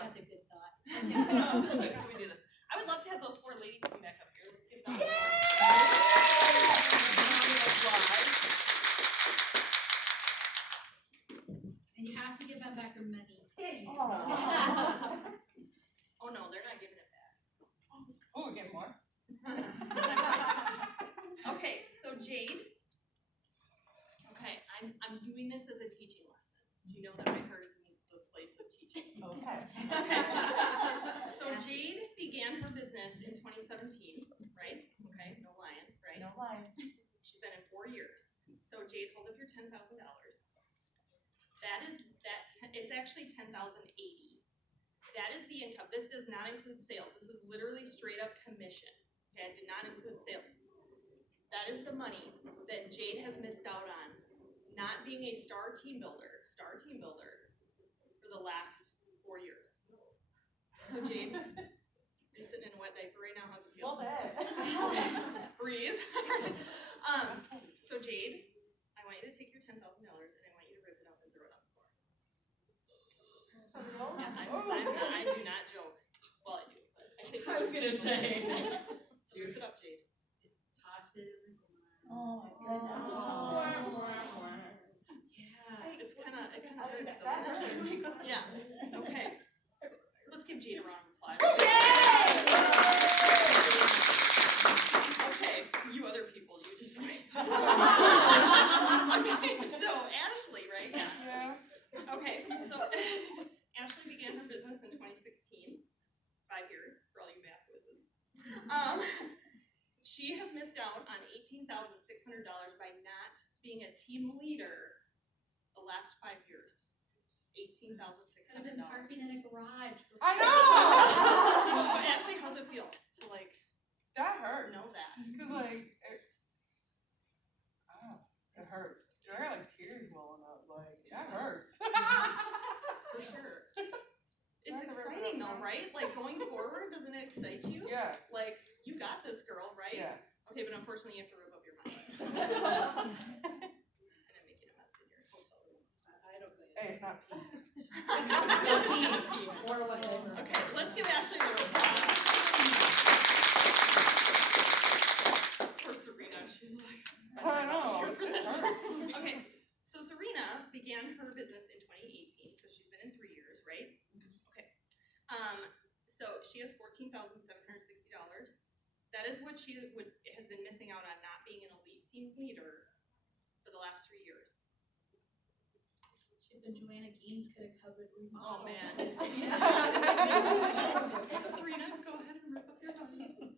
go. That's a good thought. That's like how we do this. I would love to have those 4 ladies come back up here. Let's give them And you have to give them back her money. Oh no, they're not giving it back. Oh, we're getting more. Okay, so Jade. Okay, I'm doing this as a teaching lesson. Do you know that my heart is in the place of teaching? Okay. So Jade began her business in 2017, right? Okay, no lying, right? No lie. She's been in 4 years. So Jade, hold up your $10,000. It's actually $10,080. That is the income. This does not include sales. This is literally straight up commission. Okay, I did not include sales. That is the money that Jade has missed out on not being a star team builder for the last 4 years. So Jade, you're sitting in a wet diaper right now. How's it feel? Breathe. So Jade, I want you to take your $10,000 and I want you to rip it up and throw it on the floor. I do not joke. Well, I do, but I take I was gonna say. So rip it up, Jade. Toss it in the corner. Oh my goodness. Yeah. It kind of hurts. Doesn't it? Yeah. Okay. Let's give Jade a round of applause. Okay, you other people, you just wait. Okay, so Ashley, right? Yeah. Okay, so Ashley began her business in 2016, 5 years for all you math wizards. She has missed out on $18,600 by not being a team leader the last 5 years. Could have been parking $18,600. in a garage. I know! So Ashley, how's it feel to like That hurts. know that? Cause like, it hurts. Dude, I got like tears welling up. Like, that hurts. For sure. It's Like a rip it exciting up though, now. right? Like going forward, doesn't it excite you? Yeah. Like, you got this, girl, right? Yeah. Okay, but unfortunately you have to rip up your money. And I'm making a mess in your hotel room. I don't think. Hey, it's not pee. Or whatever. Okay, let's give Ashley a little applause. Poor Serena, she's like, I know. volunteer for this. It hurts. Okay, so Serena began her business in 2018, so she's been in 3 years, right? Okay. So she has $14,760. That is what she has been missing out on not being an elite team leader for the last 3 years. Chip and Joanna Gaines could have covered Oh remodel. man. So Serena, go ahead and rip up your money.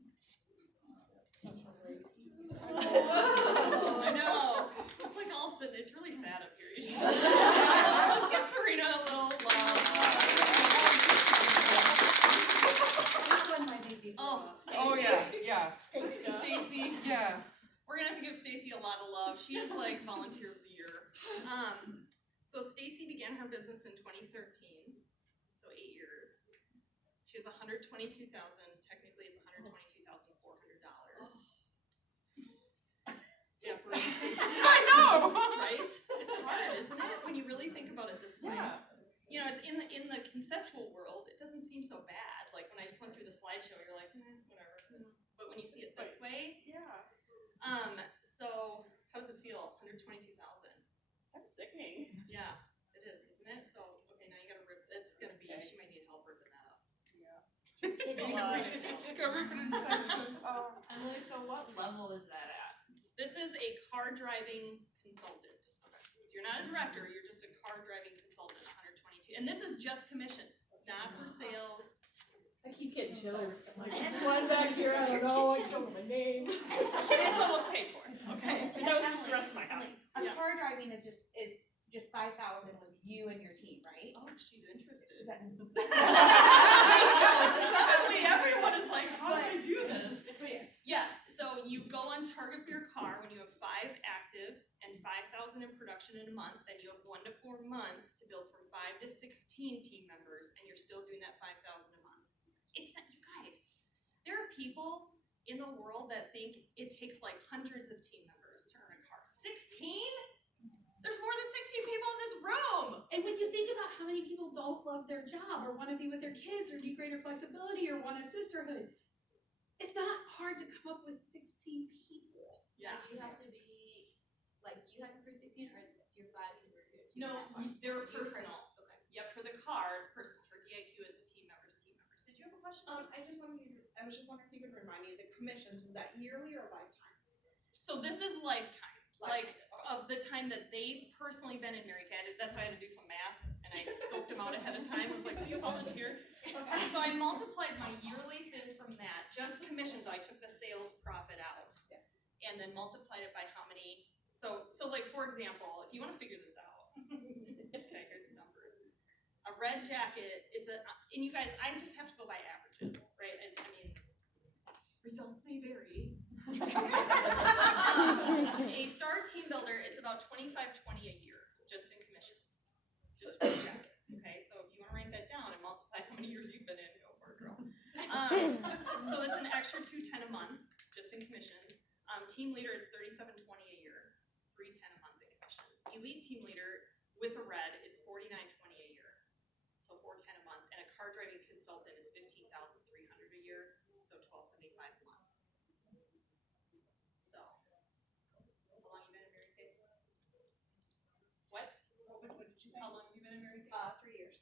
I know. It's just like all sitting. It's really sad up here. You should. Let's give Serena a little love. This one might make me Oh, cross. Oh yeah. Stacy. Yeah. We're gonna have to give Stacy a lot of love. She is like volunteer of the year. So Stacy began her business in 2013, so 8 years. She has $122,000. Technically, it's $122,400. Yeah, for Stacy. I know. Right? It's hard, isn't it? When you really think about it this way. Yeah. You know, it's in the conceptual world, it doesn't seem so bad. Like when I just went through the slideshow, you're like, whatever. But when you see it this way, Yeah. So how does it feel? $122,000. That's sickening. Yeah, it is, isn't it? So okay, now you gotta rip. It's gonna be. Okay. She might need help ripping that up. Yeah. It's a Go lot. rip it in section. Emily, so what level is that at? This is a car driving consultant. So you're not a director. You're just a car driving consultant. 122, and this is just commissions, not for sales. I keep getting chills. I'm like, It's one back here, I don't know, I told my name. It's almost paid for. Okay. That was just the rest of my house. Yeah. Car driving is just 5,000 with you and your team, right? Oh, she's interested. Is that? Suddenly everyone is like, how do I do this? Yes, so you go on target for your car when you have 5 active and 5,000 in production in a month, then you have 1 to 4 months to build from 5 to 16 team members, and you're still doing that 5,000 a month. It's not, you guys, there are people in the world that think it takes like hundreds of team members to earn a car. 16? There's more than 16 people in this room! And when you think about how many people don't love their job or wanna be with their kids or need greater flexibility or want a sisterhood. It's not hard to come up with 16 people. Yeah. You have to be, like, you have to be 16 or your 5 can recruit. No, they're personal. Okay. Yep, for the car, it's personal. For DIQ, it's team members. Did you have a question? I was just wondering if you could remind me of the commissions, was that yearly or lifetime? So this is lifetime, like of the time that they've personally been in Mary Kay. That's why I had to do some math, and I scoped them out ahead of time. I was like, "Will you volunteer?" So I multiplied my yearly thing from that, just commissions. I took the sales profit out, Yes. and then multiplied it by how many. So like for example, if you want to figure this out, okay, here's the numbers. A red jacket, and you guys, I just have to go by averages, right? And I mean, results may vary. A star team builder, it's about $25.20 a year, just in commissions, just for the jacket. Okay, so if you want to write that down and multiply how many years you've been in, go for it, girl. So that's an extra $210 a month, just in commissions. Team leader, it's $37.20 a year, $310 a month in commissions. Elite team leader with a red, it's $49.20 a year, so $410 a month. And a car driving consultant is $15,300 a year, so $1275 a month. So, how long you been in Mary Kay? What? What did you say? How long have you been in Mary Kay? 3 years.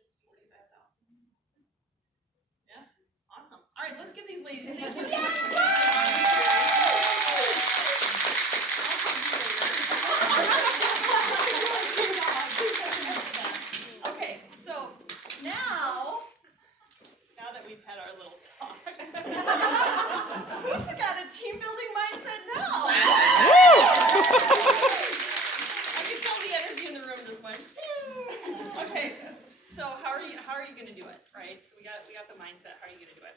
Just 45,000. Yeah, awesome. All right, let's give these ladies. Thank you so much. Okay, so now that we've had our little talk, who's got a team building mindset now? I can tell the energy in the room just went. Okay, so how are you gonna do it, right? So we got the mindset. How are you gonna do it?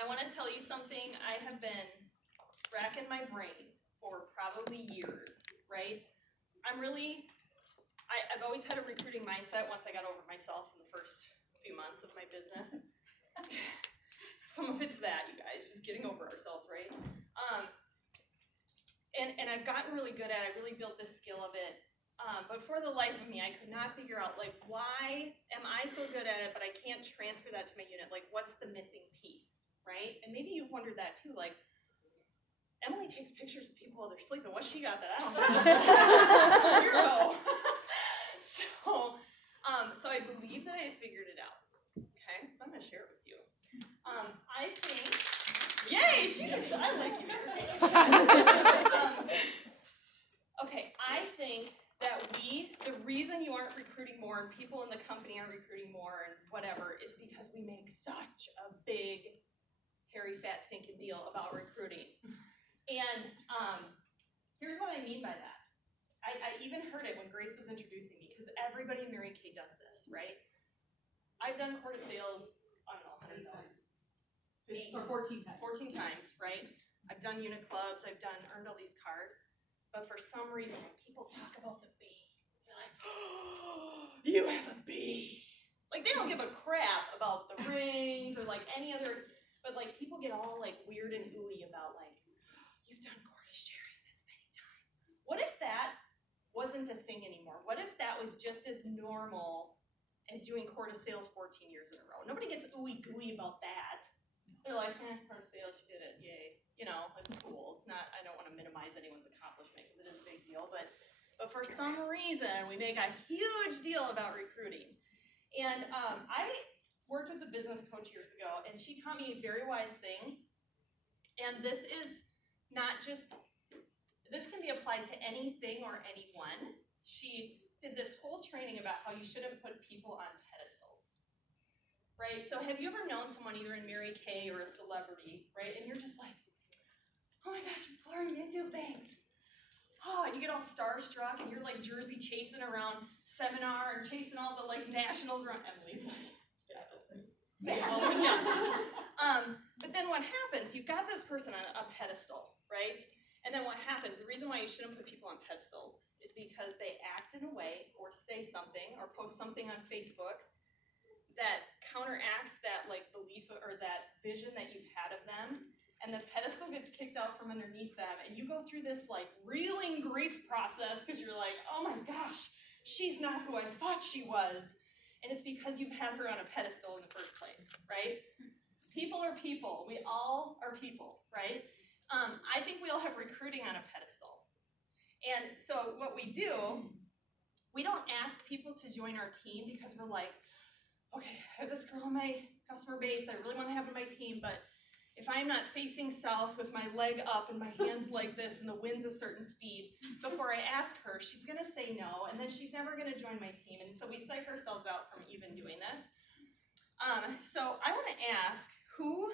I want to tell you something. I have been racking my brain for probably years, right? I've always had a recruiting mindset once I got over myself in the first few months of my business. Some of it's that, you guys, just getting over ourselves, right? And I've gotten really good at it. I really built this skill of it. But for the life of me, I could not figure out, like, why am I so good at it, but I can't transfer that to my unit? Like, what's the missing piece, right? And maybe you've wondered that too, like, Emily takes pictures of people while they're sleeping. What's she got that I don't have? Zero. So I believe that I figured it out. Okay, so I'm gonna share it with you. I think, yay, she's excited. I like you. Okay, I think that the reason you aren't recruiting more and people in the company aren't recruiting more and whatever is because we make such a big, hairy, fat, stinking deal about recruiting. And here's what I mean by that. I even heard it when Grace was introducing me, because everybody in Mary Kay does this, right? I've done quarter sales, I don't know, 100 times. Or 14 times. 14 times, right? I've done unit clubs, I've earned all these cars, but for some reason, when people talk about the B, they're like, oh, you have a B. Like, they don't give a crap about the rings or like any other, but like people get all like weird and ooey about like, you've done quota sharing this many times. What if that wasn't a thing anymore? What if that was just as normal as doing quota sales 14 years in a row? Nobody gets ooey gooey about that. They're like, quota sales, she did it, yay. You know, it's cool. It's not, I don't want to minimize anyone's accomplishment because it is a big deal, but for some reason, we make a huge deal about recruiting. And I worked with a business coach years ago, and she taught me a very wise thing. And this is not just, this can be applied to anything or anyone. She did this whole training about how you shouldn't put people on pedestals, right? So have you ever known someone either in Mary Kay or a celebrity, right? And you're just like, oh my gosh, it's Gloria Banks. Oh, and you get all starstruck and you're like Jersey chasing around seminar and chasing all the like nationals around. Emily's like, yeah, that's it. But then what happens? You've got this person on a pedestal, right? And then what happens? The reason why you shouldn't put people on pedestals is because they act in a way or say something or post something on Facebook that counteracts that like belief or that vision that you've had of them. and the pedestal gets kicked out from underneath them, and you go through this like reeling grief process because you're like, oh my gosh, she's not who I thought she was. And it's because you've had her on a pedestal in the first place, right? People are people. We all are people, right? I think we all have recruiting on a pedestal. And so what we do, we don't ask people to join our team because we're like, okay, I have this girl in my customer base I really want to have on my team, but if I'm not facing south with my leg up and my hands like this and the wind's a certain speed, before I ask her, she's gonna say no, and then she's never gonna join my team. And so we psych ourselves out from even doing this. So I wanna ask, who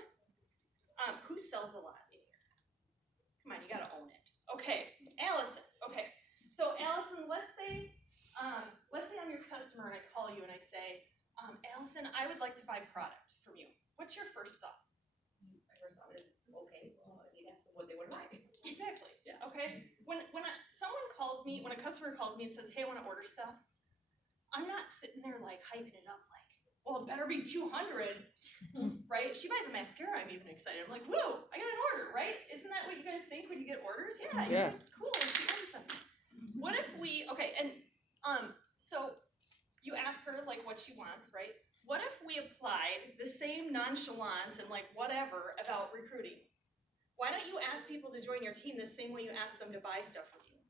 sells a lot in here? Come on, you gotta own it. Okay, Allison, okay. So Allison, let's say I'm your customer and I call you and I say, Allison, I would like to buy product from you. What's your first thought? My first thought is, okay, so I need to ask them what they would like. Exactly. Yeah. Okay. When someone calls me, when a customer calls me and says, "Hey, I want to order stuff," I'm not sitting there like hyping it up, like, "Well, it better be 200," right? She buys a mascara, I'm even excited. I'm like, "Woo! I got an order!" Right? Isn't that what you guys think when you get orders? Yeah. Yeah. Cool. She ordered something. What if we? Okay, and so you ask her like what she wants, right? What if we applied the same nonchalance and like whatever about recruiting? Why don't you ask people to join your team the same way you ask them to buy stuff from you?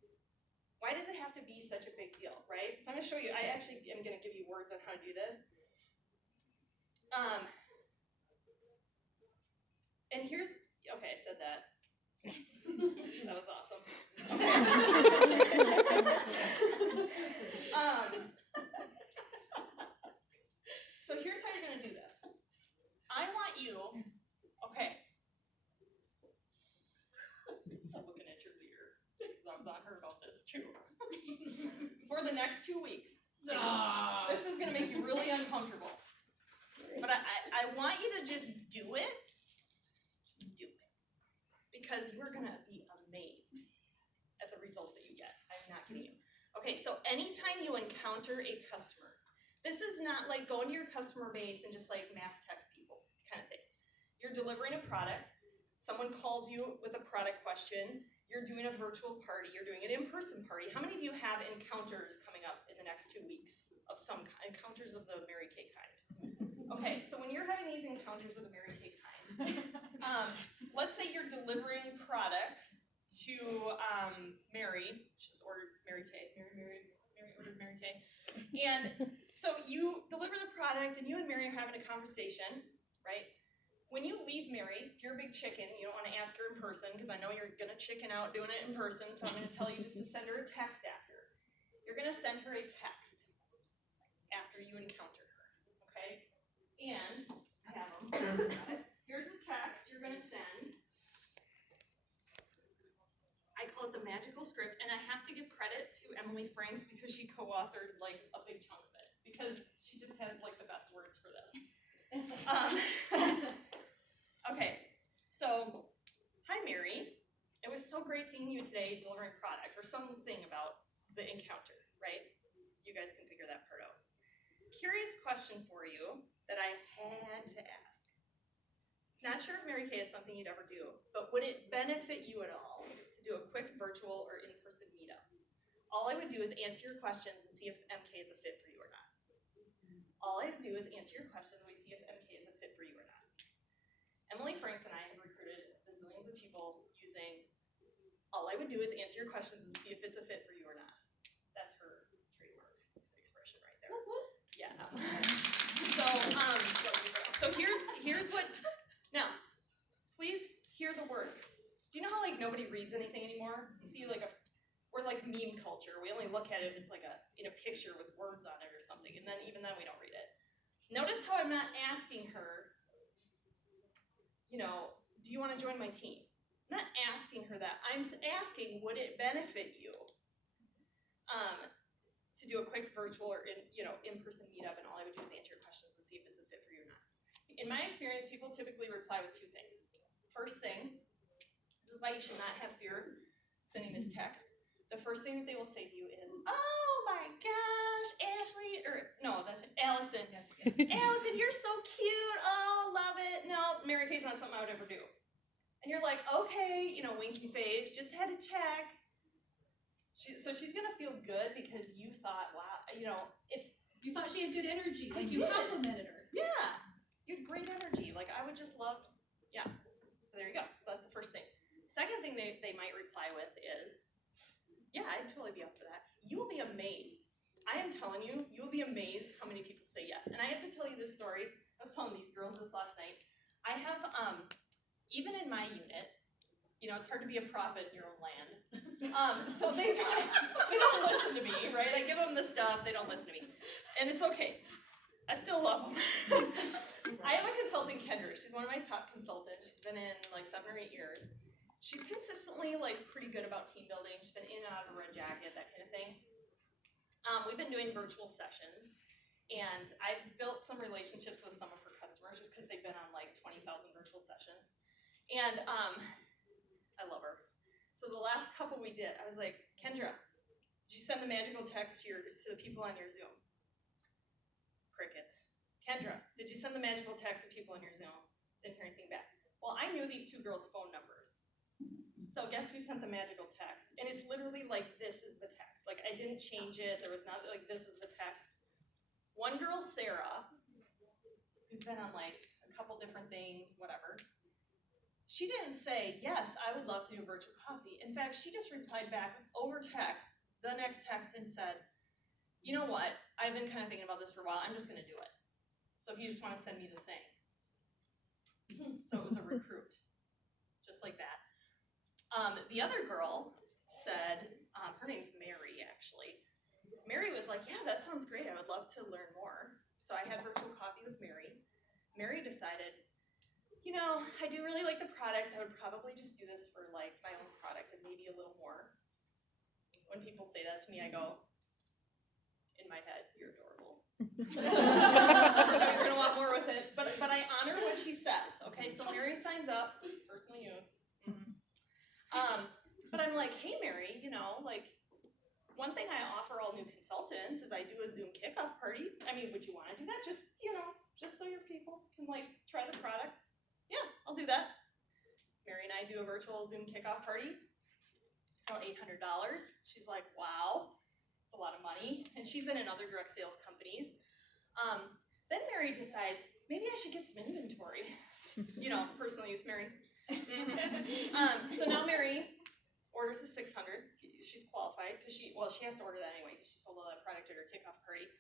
Why does it have to be such a big deal, right? So I'm gonna show you, I actually am gonna give you words on how to do this. And here's, okay, I said that. That was awesome. So here's how you're gonna do this. I want you, okay. Stop looking at your beer, because I was on her about this too. For the next 2 weeks. This is gonna make you really uncomfortable. But I want you to just do it. Do it. Because you're gonna be amazed at the results that you get. I'm not kidding you. Okay, so anytime you encounter a customer, this is not like going to your customer base and just like mass text people kind of thing. You're delivering a product, someone calls you with a product question, you're doing a virtual party, you're doing an in-person party. How many of you have encounters coming up in the next 2 weeks of some kind? Encounters of the Mary Kay kind. Okay, so when you're having these encounters of the Mary Kay kind, let's say you're delivering product to Mary, she's ordered Mary Kay, Mary ordered Mary Kay, and so you deliver the product and you and Mary are having a conversation, right? When you leave Mary, if you're a big chicken, you don't want to ask her in person because I know you're gonna chicken out doing it in person, so I'm gonna tell you just to send her a text after. You're gonna send her a text after you encounter her, okay? And I have them. Here's the text you're gonna send. I call it the magical script, and I have to give credit to Emily Franks because she co-authored like a big chunk of it because she just has like the best words for this. Okay, so hi Mary, it was so great seeing you today delivering product or something about the encounter, right? You guys can figure that part out. Curious question for you that I had to ask. Not sure if Mary Kay is something you'd ever do, but would it benefit you at all to do a quick virtual or in-person meetup? All I would do is answer your questions and see if MK is a fit for you or not. All I would do is answer your questions and we'd see if MK is a fit for you or not. Emily Franks and I have recruited bazillions of people using, all I would do is answer your questions and see if it's a fit for you or not. That's her trademark expression right there. Yeah. So here's what, now, please hear the words. Do you know how like nobody reads anything anymore? You see like we're like meme culture. We only look at it if it's like in a picture with words on it or something, and then even then we don't read it. Notice how I'm not asking her, do you want to join my team? I'm not asking her that. I'm asking, would it benefit you to do a quick virtual or in-person meetup, and all I would do is answer your questions and see if it's a fit for you or not. In my experience, people typically reply with 2 things. First thing, this is why you should not have fear sending this text. The first thing that they will say to you is, "Oh my gosh, Ashley," or no, that's Allison. "Allison, you're so cute. Oh, love it." No, Mary Kay's not something I would ever do. And you're like, okay, you know, winky face, just had to check. So she's gonna feel good because you thought, wow, you know, if, You thought she had good energy, I like you did. complimented her. yeah, you had great energy. Like I would just love, yeah. So there you go. So that's the first thing. Second thing they might reply with is, yeah, I'd totally be up for that. You will be amazed. I am telling you, you will be amazed how many people say yes. And I have to tell you this story. I was telling these girls this last night. I have, even in my unit, you know, it's hard to be a prophet in your own land. So they don't listen to me, right? I give them the stuff, they don't listen to me. And it's okay. I still love them. I have a consultant, Kendra. She's one of my top consultants. She's been in like 7 or 8 years. She's consistently like pretty good about team building. She's been in and out of a red jacket, that kind of thing. We've been doing virtual sessions, and I've built some relationships with some of her customers just because they've been on like 20,000 virtual sessions. And I love her. So the last couple we did, I was like, Kendra, did you send the magical text to the people on your Zoom? Crickets. Kendra, did you send the magical text to people on your Zoom? Didn't hear anything back. Well, I knew these 2 girls' phone numbers. So guess who sent the magical text? And it's literally like, this is the text. Like I didn't change it. There was not like, this is the text. One girl, Sarah, who's been on like a couple different things, whatever. She didn't say, yes, I would love to do a virtual coffee. In fact, she just replied back over text, the next text, and said, you know what? I've been kind of thinking about this for a while. I'm just going to do it. So if you just want to send me the thing. So it was a recruit, just like that. The other girl said, her name's Mary, actually. Mary was like, yeah, that sounds great. I would love to learn more. So I had virtual coffee with Mary. Mary decided, you know, I do really like the products. I would probably just do this for like my own product and maybe a little more. When people say that to me, I go, in my head, you're adorable. You're gonna want more with it. But I honor what she says, okay? So Mary signs up, personal use. But I'm like, hey Mary, you know, like, one thing I offer all new consultants is I do a Zoom kickoff party. I mean, would you wanna do that? Just, you know, just so your people can like try the product. Yeah, I'll do that. Mary and I do a virtual Zoom kickoff party. Sell $800. She's like, wow, it's a lot of money. And she's been in other direct sales companies. Then Mary decides, maybe I should get some inventory. You know, personal use, Mary. So now Mary orders the 600. She's qualified because she has to order that anyway because she sold all that product at her kickoff party.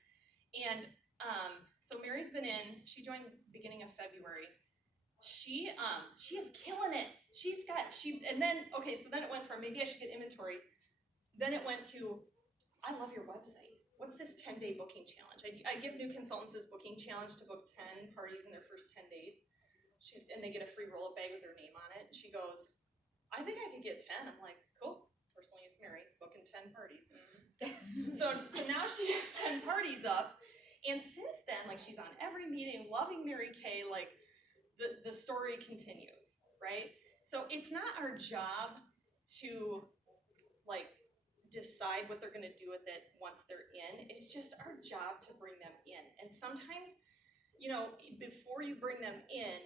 And so Mary's been in, she joined beginning of February. She is killing it. And then it went from maybe I should get inventory. Then it went to, I love your website. What's this 10-day booking challenge? I give new consultants this booking challenge to book 10 parties in their first 10 days. And they get a free roll-up bag with their name on it. And she goes, I think I could get 10. I'm like, cool. Personally, it's Mary, booking 10 parties. So now she has 10 parties up. And since then, like she's on every meeting, loving Mary Kay, like the story continues, right? So it's not our job to like decide what they're gonna do with it once they're in. It's just our job to bring them in. And sometimes, you know, before you bring them in,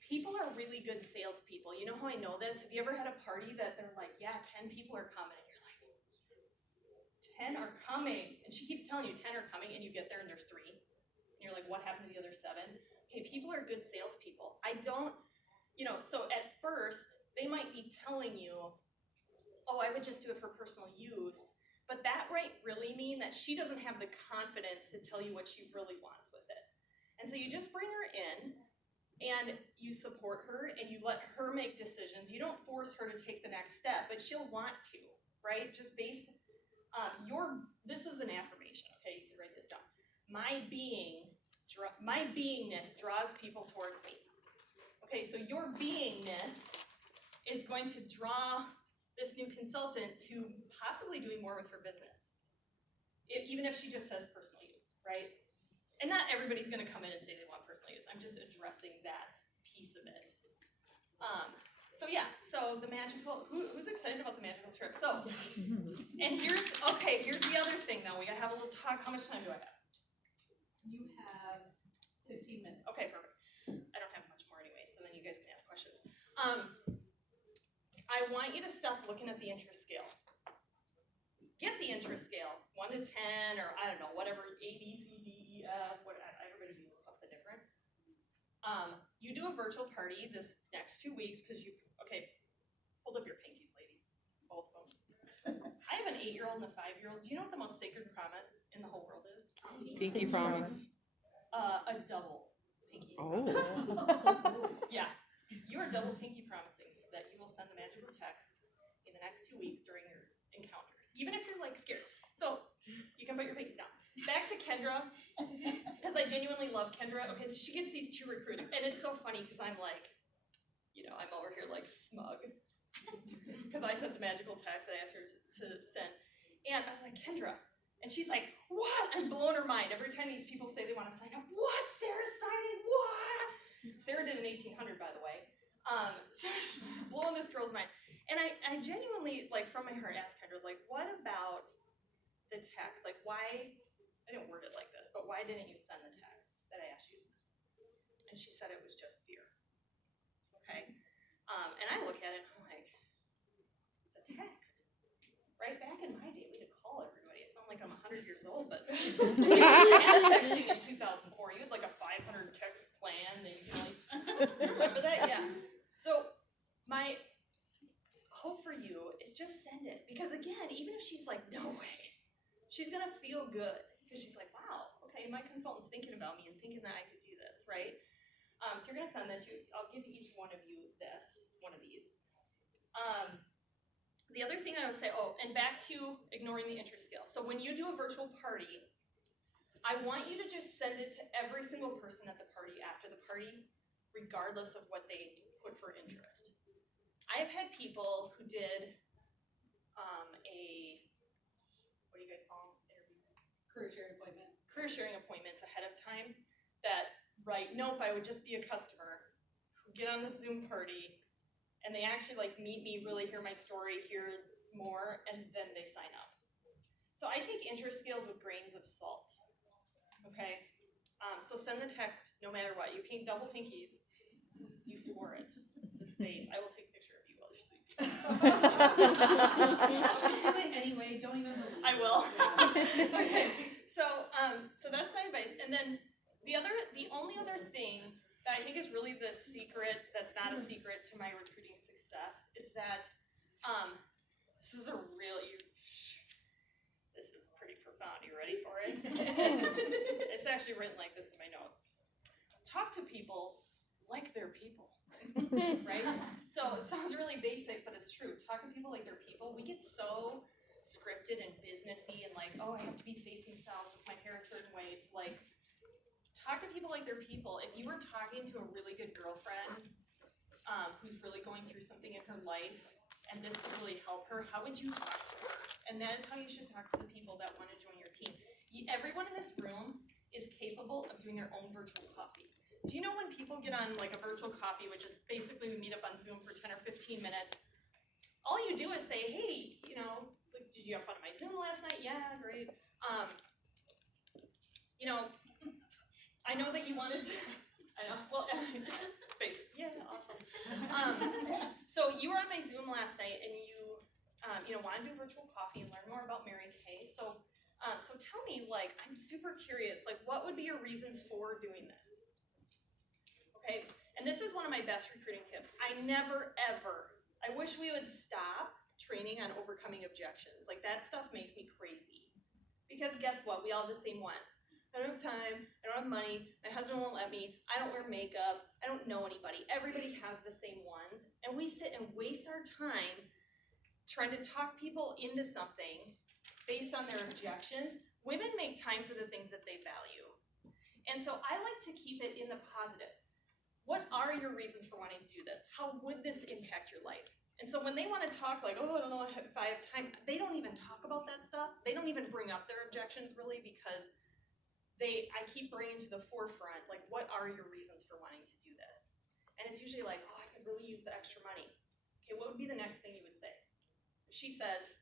people are really good salespeople. You know how I know this? Have you ever had a party that they're like, yeah, 10 people are coming, and you're like, 10 are coming, and she keeps telling you 10 are coming, and you get there and there's 3. And you're like, what happened to the other 7? Okay, people are good salespeople. I don't, you know, so at first, they might be telling you, oh, I would just do it for personal use, but that might really mean that she doesn't have the confidence to tell you what she really wants with it. And so you just bring her in, and you support her, and you let her make decisions. You don't force her to take the next step, but she'll want to, right? Just based this is an affirmation, okay? You can write this down. My beingness draws people towards me. Okay, so your beingness is going to draw this new consultant to possibly doing more with her business. Even if she just says personal use, right? And not everybody's gonna come in and say they want personal use. I'm just addressing that piece of it. So yeah, so the magical, who's excited about the magical strip? So, and here's the other thing though. We gotta have a little talk. How much time do I have? You have 15 minutes. Okay, perfect. I don't have much more anyway, so then you guys can ask questions. I want you to stop looking at the interest scale. Get the interest scale, 1 to 10, or I don't know, whatever, A, B, C, D, E, F, everybody uses something different. You do a virtual party this next 2 weeks, because okay, hold up your pinkies, ladies, both of them. I have an 8-year-old and a 5-year-old. Do you know what the most sacred promise in the whole world is? Pinky promise. A double pinky. Oh. Yeah, you are double pinky promising that you will send the magical text in the next 2 weeks during your encounters, even if you're like scared. So you can put your pinkies down. Back to Kendra, because I genuinely love Kendra. Okay, so she gets these 2 recruits, and it's so funny because I'm like, I'm over here like smug because I sent the magical text that I asked her to send, and I was like, Kendra. And she's like, what? I'm blowing her mind. Every time these people say they want to sign up, what? Sarah's signing? What? Sarah did an 1800, by the way. So she's blowing this girl's mind. And I genuinely, like, from my heart asked Kendra, like, what about the text? Like, why, I didn't word it like this, but why didn't you send the text that I asked you to send? And she said it was just fear. Okay? And I look at it and I'm like, it's a text. Right back in my day, we could call everybody. It sounds like I'm 100 years old, but we had texting in 2004. You had like a 500 text plan that you can like, remember that? Yeah. So my hope for you is just send it. Because again, even if she's like, no way, she's going to feel good. Because she's like, wow, okay, my consultant's thinking about me and thinking that I could do this, right? So you're going to send this. I'll give each one of you one of these. The other thing I would say, and back to ignoring the interest scale. So when you do a virtual party, I want you to just send it to every single person at the party after the party, regardless of what they put for interest. I've had people who did what do you guys call them? Interviews? Career sharing appointment. Career sharing appointments ahead of time that write, nope, I would just be a customer who get on the Zoom party and they actually like meet me, really hear my story, hear more, and then they sign up. So I take interest scales with grains of salt. Okay? So send the text no matter what. You paint double pinkies, you swore it. The space. I will take a picture of you while you're sleeping. Do it anyway, don't even believe. I will. Okay. So that's my advice. And then the only other thing that I think is really the secret, that's not a secret to my recruiting success, is that this is pretty profound. You ready for it? It's actually written like this in my notes. Talk to people like they're people, right? So it sounds really basic, but it's true. Talk to people like they're people. We get so scripted and businessy and like, oh, I have to be facing south with my hair a certain way. It's like, talk to people like they're people. If you were talking to a really good girlfriend who's really going through something in her life and this would really help her, how would you talk to her? And that is how you should talk to the people that want to join your team. Everyone in this room is capable of doing their own virtual coffee. Do you know when people get on like a virtual coffee, which is basically we meet up on Zoom for 10 or 15 minutes, all you do is say, hey, like, did you have fun at my Zoom last night? Yeah, great. I know that you wanted to, I know, well, basically, yeah, awesome. So you were on my Zoom last night and you want to do virtual coffee and learn more about Mary Kay. So tell me, like, I'm super curious, like, what would be your reasons for doing this? Okay, and this is one of my best recruiting tips. I wish we would stop training on overcoming objections. Like, that stuff makes me crazy. Because guess what? We all have the same ones. I don't have time, I don't have money, my husband won't let me, I don't wear makeup, I don't know anybody. Everybody has the same ones, and we sit and waste our time trying to talk people into something based on their objections. Women make time for the things that they value. And so I like to keep it in the positive. What are your reasons for wanting to do this? How would this impact your life? And so when they want to talk like, oh, I don't know if I have time, they don't even talk about that stuff. They don't even bring up their objections really because I keep bringing to the forefront, like, what are your reasons for wanting to do this? And it's usually like, oh, I could really use the extra money. Okay, what would be the next thing you would say? If she says,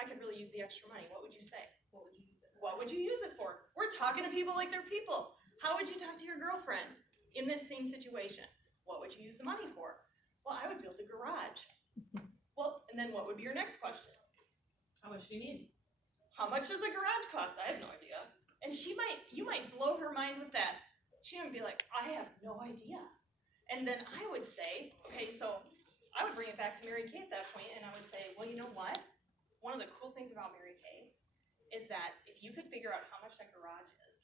I could really use the extra money, what would you say? What would you use it for? What would you use it for? We're talking to people like they're people. How would you talk to your girlfriend in this same situation? What would you use the money for? Well, I would build a garage. Well, and then what would be your next question? How much do you need? How much does a garage cost? I have no idea. And you might blow her mind with that. She might be like, I have no idea. And then I would say, okay, so I would bring it back to Mary Kay at that point, and I would say, well, you know what? One of the cool things about Mary Kay is that if you could figure out how much that garage is,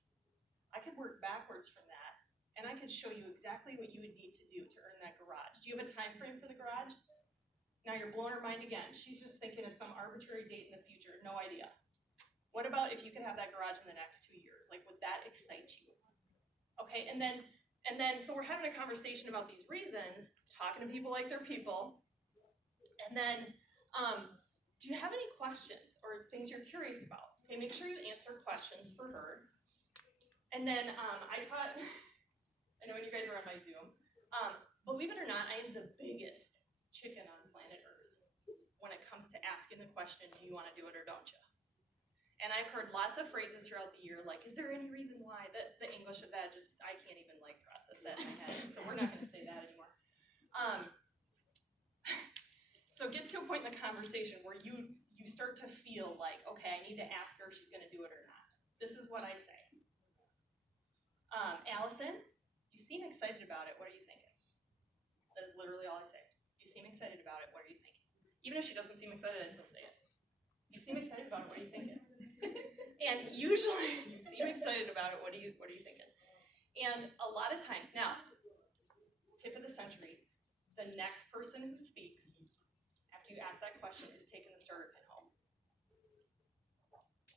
I could work backwards from that, and I could show you exactly what you would need to do to earn that garage. Do you have a time frame for the garage? Now you're blowing her mind again. She's just thinking it's some arbitrary date in the future. No idea. What about if you could have that garage in the next 2 years? Like, would that excite you? Okay, and then, so we're having a conversation about these reasons, talking to people like they're people. And then, do you have any questions or things you're curious about? Okay, make sure you answer questions for her. And then, I know when you guys were on my Zoom, believe it or not, I am the biggest chicken on planet Earth when it comes to asking the question, do you want to do it or don't you? And I've heard lots of phrases throughout the year, like, is there any reason why? The English of that just, I can't even like process that in my head, so we're not gonna say that anymore. So it gets to a point in the conversation where you start to feel like, okay, I need to ask her if she's gonna do it or not. This is what I say. Allison, you seem excited about it, what are you thinking? That is literally all I say. You seem excited about it, what are you thinking? Even if she doesn't seem excited, I still say it. You seem excited about it, what are you thinking? And usually, you seem excited about it, what are you thinking? And a lot of times, now, tip of the century, the next person who speaks, after you ask that question, is taking the starter pin home.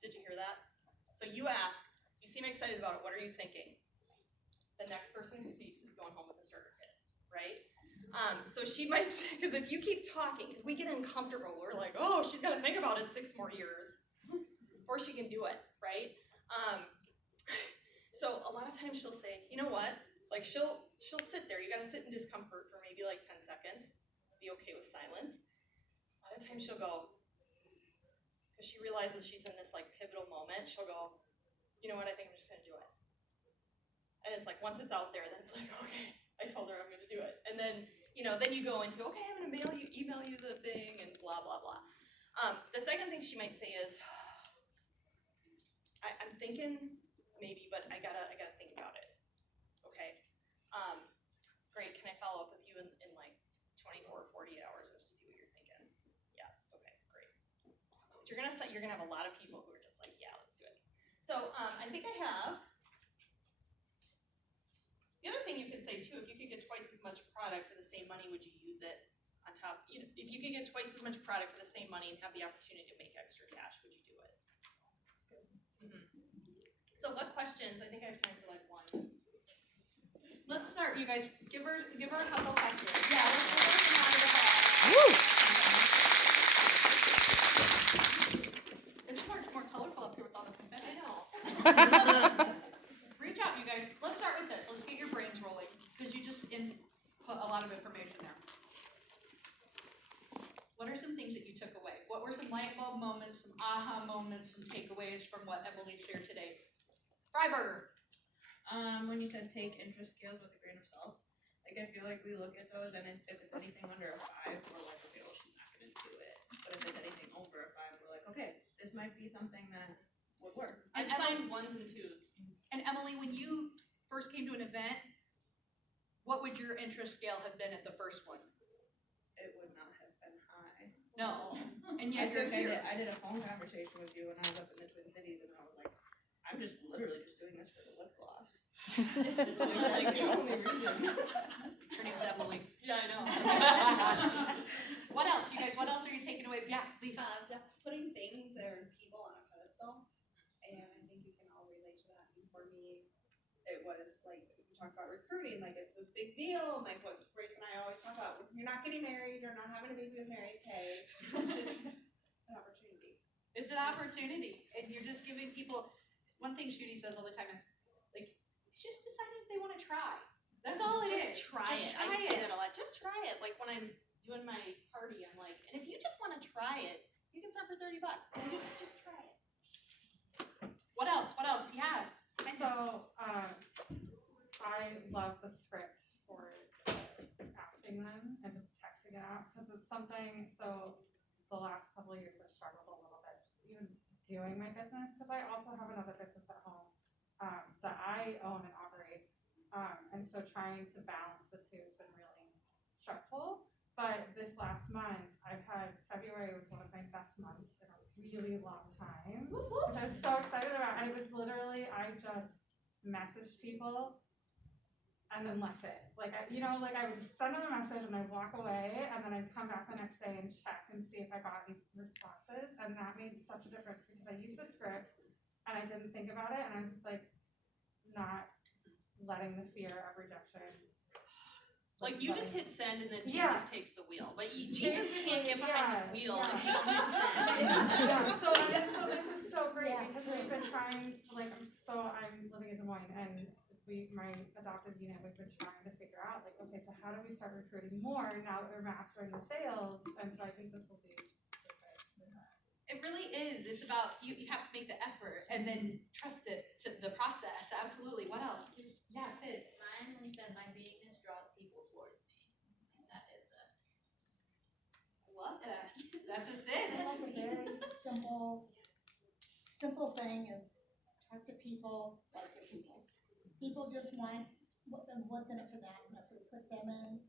Did you hear that? So you ask, you seem excited about it, what are you thinking? The next person who speaks is going home with the starter pin, right? So she might say, because if you keep talking, because we get uncomfortable, we're like, oh, she's got to think about it 6 more years before she can do it, right? So a lot of times she'll say, you know what? Like she'll sit there. You got to sit in discomfort for maybe like 10 seconds. Be okay with silence. A lot of times she'll go, because she realizes she's in this like pivotal moment. She'll go, you know what? I think I'm just gonna do it. And it's like once it's out there, then it's like, okay, I told her I'm gonna do it. And then then you go into, okay, I'm gonna email you the thing, and blah blah blah. The second thing she might say is, I'm thinking maybe, but I gotta think about it. Okay. Great. Can I follow up with you in like 24 or 48 hours and just see what you're thinking? Yes. Okay. Great. But you're gonna have a lot of people who are just like, yeah, let's do it. So I think I have. The other thing you could say too, if you could get twice as much product for the same money, would you use it on top? If you could get twice as much product for the same money and have the opportunity to make extra cash, would you do it? So what questions? I think I have time for like one. Let's start, you guys. Give her a couple questions. Yeah, let's go out of the box. It's more colorful up here with all the confetti. I know. Reach out, you guys. Let's start with this. Let's get your brains rolling, because you just put a lot of information there. What are some things that you took away? What were some light bulb moments, some aha moments, some takeaways from what Emily shared today? Freiberger. When you said take interest scales with a grain of salt, like I feel like we look at those and if it's anything under a 5, we're like, okay, well she's not gonna do it. But if it's anything over a 5, we're like, okay, this might be something that would work. I've signed 1s and 2s. And Emily, when you first came to an event, what would your interest scale have been at the first one? It would not have been high. No. And I yet you're think here. I did a phone conversation with you when I was up in the Twin Cities, and I was like, I'm just literally just doing this for the lip gloss. Like the only reason. Her name's Emily. Yeah, I know. What else, you guys? What else are you taking away? Yeah, please. Putting things or people on a pedestal, and I think we can all relate to that. And for me, it was like we talk about recruiting, like it's this big deal, and like what Grace and I always talk about. You're not getting married, you're not having a baby with Mary Kay. It's just an opportunity. It's an opportunity, and you're just giving people. One thing Shooty says all the time is, like, it's just deciding if they want to try. That's all it is. Just try it. I say that a lot. Just try it. Like when I'm doing my party, I'm like, and if you just want to try it, you can start for $30. And just try it. What else? What else? Yeah. So, I love the script for asking them and just it's something, so the last couple of years I've struggled a little bit, just even doing my business, because I also have another business at home, that I own and operate. And so trying to balance the two has been really stressful. But this last month, February was one of my best months in a really long time, which I was so excited about. And it was literally, I just messaged people and then left it. Like, I would just send them a message and I'd walk away, and then I'd come back the next day and check and see if I got any responses. And that made such a difference because I used the scripts and I didn't think about it, and I'm just like not letting the fear of rejection. Like you just hit send and then Yeah. Jesus takes the wheel, but Jesus can't get behind the wheel yeah. if you don't hit send. Yeah, so this is so great Yeah. because we've been trying, so I'm living in Des Moines, and my adopted unit, we've been trying to figure out, like, okay, so how do we start recruiting more now that we're mastering the sales? And so I think this will be perfect. It really is. It's about you have to make the effort and then trust it to the process. Absolutely. What else? Yeah, Sid. Mine, when you said my beingness draws people towards me. And that is Love that. That's a Sid. That's a very simple thing is talk to people, like your people. People just want what's in it for them. If we put them in